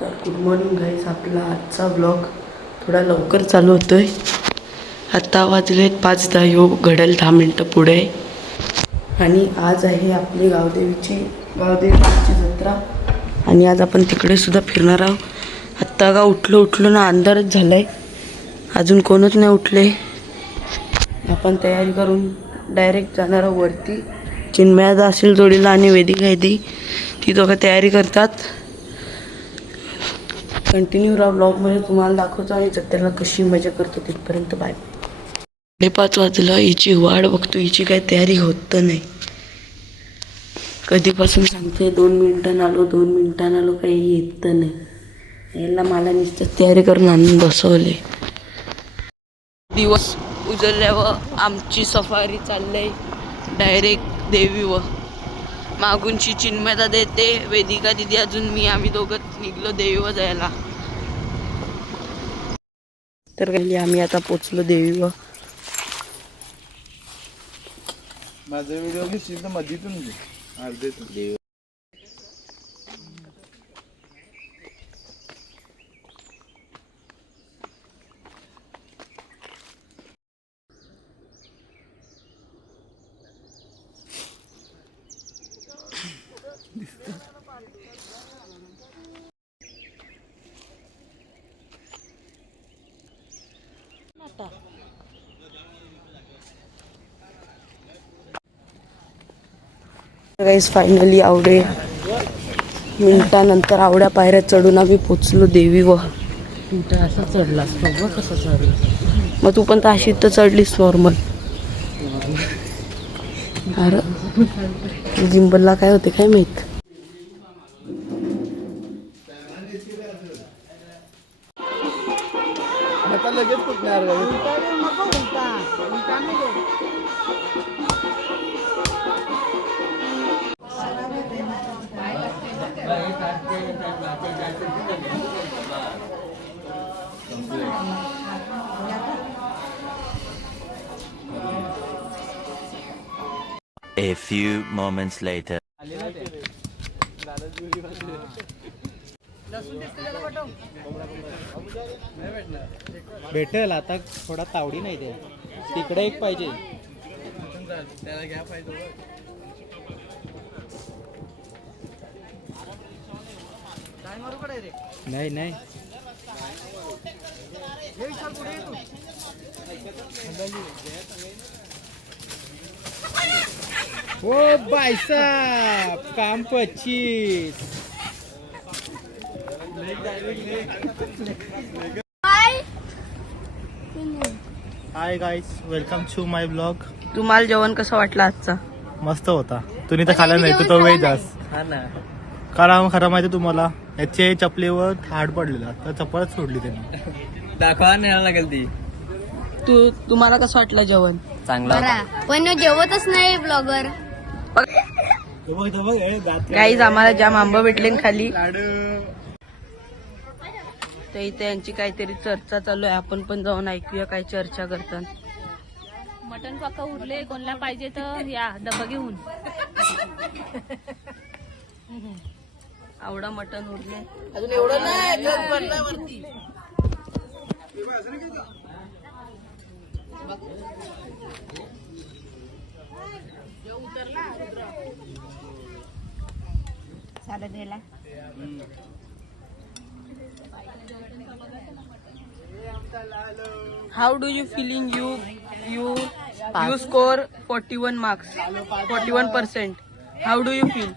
तर good morning guys. आपला आजचा ब्लॉग थोडा लवकर चालू होतोय. आत्ता वाजले 5:10. योग घडेल 10 मिनटं पुढे. आणि आज आहे आपली गावदेवीची जत्रा. आणि आज आपण तिकडे सुद्धा फिरणार आहोत. आत्ता का उठलो ना, अंधारच झालाय, अजून कोणच नाही उठले. आपण तयारी करून डायरेक्ट जाणार आहोत वरती. चिन्मयाचा असेल जोडीला आणि वेदिका आहे ती दोघं तयारी करतात. कंटिन्यू राहा ब्लॉगमध्ये, तुम्हाला दाखवतो आणि जत्रेला कशी मजा करतो तिथपर्यंत. बाय. 5:30 वाजलं. हिची वाट बघतो, हिची काही तयारी होत नाही. कधीपासून सांगते 2 मिनिटांना आलो काही येत नाही. याला मला नुसतं तयारी करून आणून बसवले. दिवस उजळल्यावर आमची सफारी चाललंय डायरेक्ट देवीवर. मागूनची चिन्मयता देते, वेदिका दिदी अजून मी, आम्ही दोघं निघलो देवीवर जायला. तर काही आम्ही आता पोचलो देवीवर. माझा व्हिडिओ घेशील तर मधीतून घे, अर्धेतून देव. गाईस फायनली मिनिटानंतर आवड्या पायऱ्या चढून आम्ही पोचलो देवीवर. असं चढला असतो बघ कसं चढलं. मग तू पण तर अशी तर चढलीस नॉर्मल. अरे जिंबलला काय होते काय माहित. आता लगेच कुठणार A few moments later. भेटेल आता, थोडा तावडी नाही ते. तिकडे एक पाहिजे. त्याला घ्या पाहिजे. नाही नाही ओ भाई साहब, काम 25. Hi guys, welcome to my blog. तुम्हाला जेवण कसं वाटलं आजचा? मस्त होता. तुम्ही तर खाला नाही तर तो वेळ जास्त. कारण खरं माहिती तुम्हाला, याचे चपलीवर हाड पडलेला तर चप्पलच सोडली त्यांनी. दाखवा न्यायला लागेल ती. तुम्हाला कसं वाटलं जेवण? चांगला. पण जेवतच नाही ब्लॉगर. गाईज आम्हाला जाम आंबा भेटले खाली. तर इथे यांची काहीतरी चर्चा चालू आहे. आपण पण जाऊन ऐकूया काय चर्चा करतात. मटन काका उरले, कोणला पाहिजे तर या डबा घेऊन. आवडा मटन उरले अजून एवढं नाही वरती. How do you feeling? You score 41 marks, 41%. How do you feel?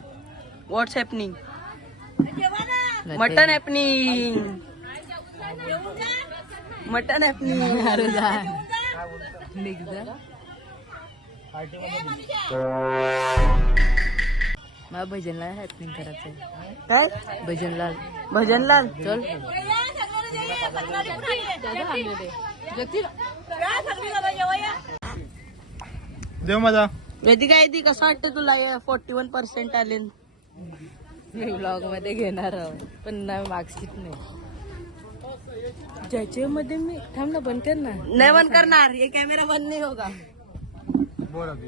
What's happening? Mutton happening. Mutton happening. मला भजनला हॅपनिंग करायचंय. काय भजनलाल चल. देव माझा. वेदिका ती कसं वाटतं तुला? 41% आले. मी ब्लॉग मध्ये घेणार आहोत पण मार्क्स किती नाही. ज्याच्यामध्ये मी थांब ना, बंद कर ना. नाही बंद करणार, हे कॅमेरा बंद नाही होगा. बोल अभि.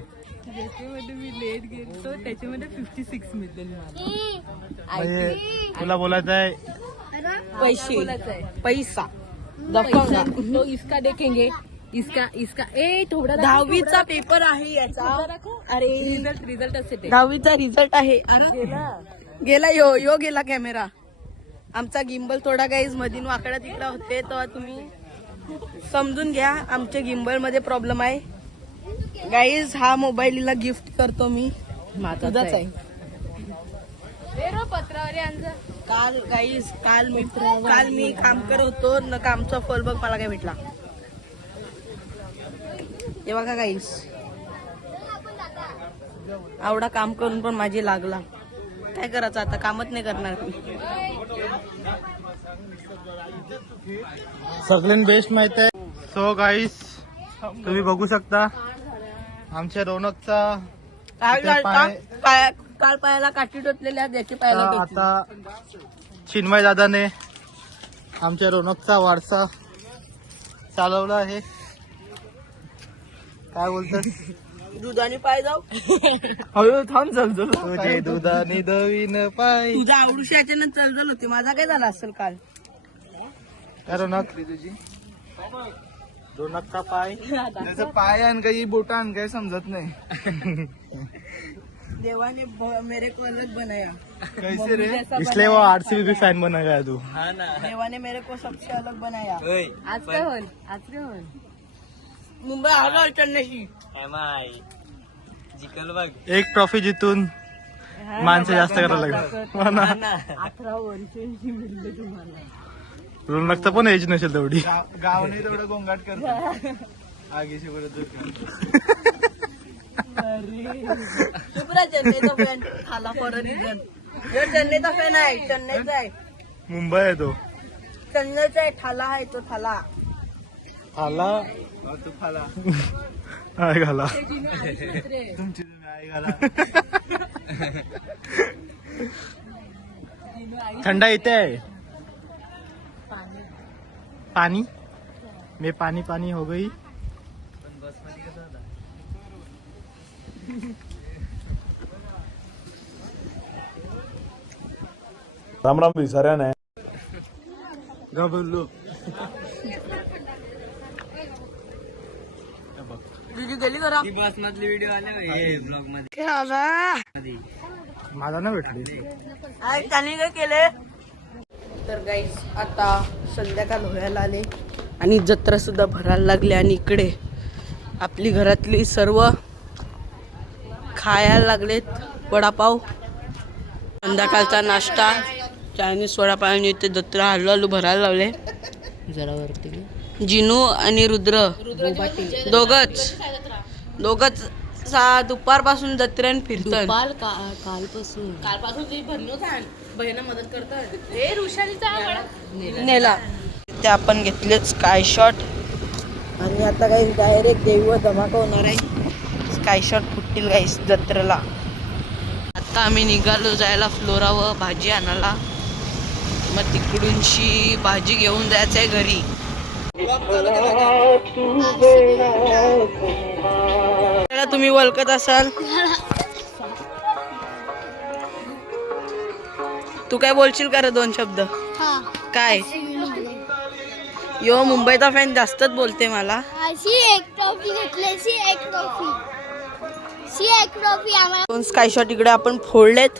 ज्याच्यामध्ये मी लेट गेलो त्याच्यामध्ये 56 मिळतील मला. तुला बोलायचं आहे पैसे पैसा दफंगा. तो इसका देखेंगे इसका ए थोडा 10वीचा पेपर आहे याचा. अरे रिझल्ट असेल ते 10वीचा रिझल्ट आहे. अरे गेला यो गेला कॅमेरा. आमचा गिम्बल थोडा गाईज मधीन वाकडा तिकडा होते तेव्हा तुम्ही समजून घ्या. आमच्या गिम्बल मध्ये प्रॉब्लेम आहे गाईज. हा मोबाईलला गिफ्ट करतो मी. तुझाच आहे. पत्रावरी आमचं काल गाईज काल मी काम करत होतो न कामचा फल बघ मला काय भेटला. हे बघा गाईज आवडा काम करून पण माझी लागला. काय करायचं आता कामच नाही करणार मी. सगळ्यां बेस्ट माहित आहे. सो गाईस तुम्ही बघू शकता आमच्या रौनकचा काल पायाला काठी टोचलेल्या त्याची पायाला टोचली. आता चिन्मय दादाने आमच्या रौनकचा वारसा चालवला आहे. काय बोलतात दुधाने पाय जाऊ. हळू थांब चलचल. तुझे दुधाने दवीन पाय. तुझा आवडूशी याच्यानं चलचल होती. माझा काय झाला असेल काल. काय रौनक रौनकचा पाय त्याचं पाय आण काही बोट आण काही समजत नाही. देवाने मेरे को अलग बनाया. कैसे रे. इसलिए वो आरसीबी भी फैन बना गया तू. देवाने मेरे को सबसे अलग बनाया. आज काय होईल मुंबई हरला चेन्नईशी. एक ट्रॉफी जितून माणसं जास्त करायला लागली. 18 वर्षांची मिळले तुम्हाला. रौनकचं पण एज नसेल तेवढी. गाव नाही तेवढं गोंगाट करतो. आगीशी परत दूर कर. पुरा चेन्नईचा फॅन खाला फॉर अ रिझन. चेन्नईचा फॅन आहे. चेन्नईचा आहे. मुंबई आहे तो. चेन्नईचा आहे. ठाला आहे तो. ठाला आला तू फाला काय घाला. तुमची तुम्ही आई घाला. थंडा येते आहे. पानी मैं पानी पानी हो गई. राम राम विचारा नाही. बोललो तुझी गेली करा. काय आला माझा ना भेटली. त्यांनी काय केले. तर गाईस आता संध्याकाळ व्हायला आले आणि जत्रा सुद्धा भरायला लागली. आणि इकडे आपली घरातली सर्व खायला लागलेत. वडापाव संध्याकाळचा नाश्ता चायनीज वडापाव आणि इथे जत्रा हळूहळू भरायला लावले. जरा वरती जिनू आणि रुद्र दोघच दुपारपासून जत्रेन फिरतात. कालपासून ती बहिणा मदत करतात. हे ऋषालीचा नेला ते आपण घेतले स्काय शॉट. आणि आता काही डायरेक्ट देवीवर धमाका होणार आहे. स्काय शॉट फुटतील गाईस जत्रेला. आता आम्ही निघालो जायला फ्लोरावर भाजी आणायला. मग तिकडूनशी भाजी घेऊन जायचं आहे घरी. तुम्ही ओळखत असाल. तू काय बोलशील का रे 2 शब्द. काय यो मुंबईचा फॅन जास्तच बोलते मला. एक ट्रॉफी घेतली. एक ट्रॉफी आम्हाला. 2 स्काय शॉट इकडे आपण फोडलेत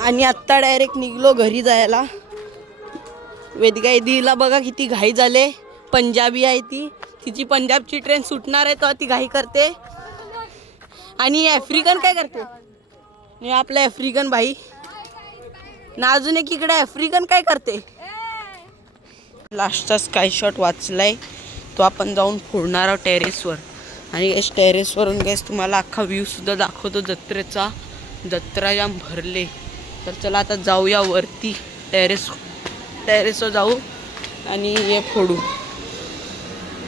आणि आत्ता डायरेक्ट निघलो घरी जायला. वेदिका दीदीला बघा किती घाई झाले. पंजाबी आहे ती. तिची पंजाबची ट्रेन सुटणार आहे तर ती घाई करते. आणि आफ्रिकन काय करते. आणि आपला आफ्रिकन भाई ना अजून एक इकडे आफ्रिकन काय करते. लास्टचा स्काय शॉट वाचलाय तो आपण जाऊन फोडणार आहोत टेरेसवर. आणि गॅस टेरेसवरून गॅस तुम्हाला अख्खा व्ह्यू सुद्धा दाखवतो जत्रेचा. जत्रा जाम भरले. तर चला आता जाऊया वरती टेरेसवर जाऊ आणि हे फोडू.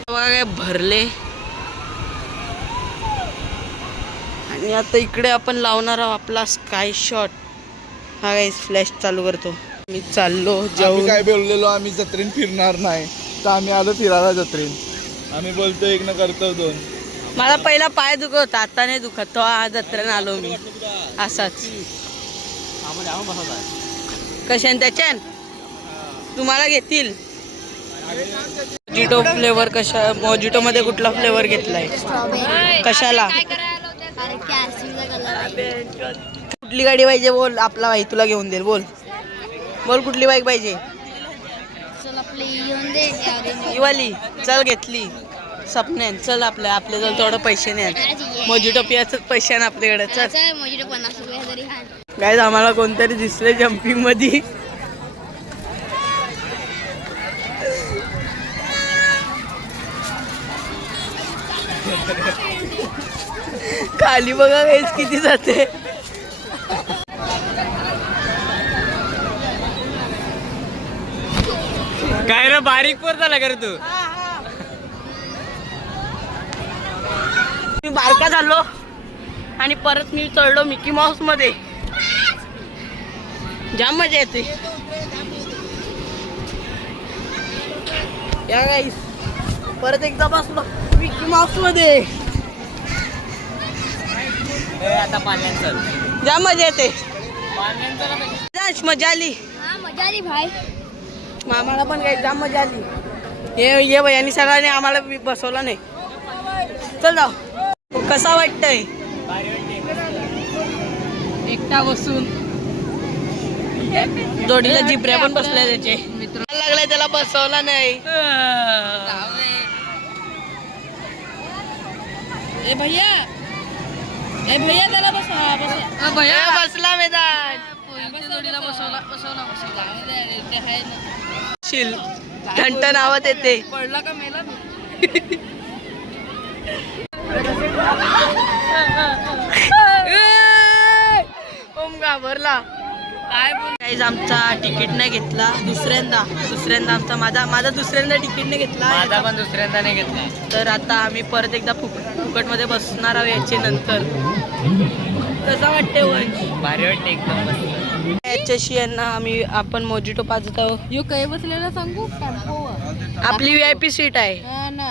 बघा काय भरले. आणि आता इकडे आपण लावणार आहोत आपला स्काय शॉट. हा गाईस फ्लॅश चालू करतो. मी चाललो जाऊन. काय बोललेलो आम्ही जत्रेन फिरणार नाही तर आम्ही आलो फिरायला जत्रेन. आम्ही बोलतो 1 न करतो 2. मला पहिला पाय दुखत होता आता नाही दुखत. तो आज जत्रेन आलो मी असाच. कशाने त्याच्यान तुम्हाला घेतील मोजिटो फ्लेवर कशा मोजिटो मध्ये कुठला फ्लेवर घेतलाय स्ट्रॉबेरी कशाला कारण की आईस्क्रीमचा कलर कुठली गाडी पाहिजे बोल आपला भाई तुला घेऊन देईल बोल बोल कुठली बाईक पाहिजे चल आपली येऊन दे ही वाली चल घेतली सपन्यान चल आपल्या जवळ थोडं पैसे नाही मोजिटो पियाच पैसे ना आपल्याकडे चल चल मोजिटो 50 रुपये तरी खा गाईज आम्हाला कोणतरी दिसले जम्पिंग मध्ये खाली बघा गाईज किती जाते काय रे बारीक पोर झाला का रे तू मी बारका झालो आणि परत मी चढलो मिकी माऊस मध्ये जाम मजा येते या गाईस परत एकदा बसलो मिकी माऊस मध्ये आता पाण्यात चल जाम मजा येते मजा आली हा मजा आली भाई आम्हाला पण काही जाम मजा आली ये भाई आणि सगळ्यांनी आम्हाला बसवला नाही चल जाऊ कसा वाटतंय एकटा बसून जोडीला जिब्र्या पण बसलाय त्याचे मित्र लागलाय त्याला बसवला नाही ए भैया त्याला भैया बसला मैदान जोडीला बसवला ते आहे ना शिल घंटा नावात येते पडला का मेला ओम घाबरला काय बोल आमचा तिकीट नाही घेतला दुसऱ्यांदा आमचा माझा दुसऱ्यांदा तिकीट नाही घेतला माझा पण दुसऱ्यांदा नाही घेतला तर आता आम्ही परत एकदा फुकट मध्ये बसणार आहोत याच्या नंतर कसा वाटते वंश भारी वाटते एकदम याच्याशी यांना आपण मोजिटो पाजत आहोत यो काही बसलेला सांगू आपली VIP सीट आहे हा ना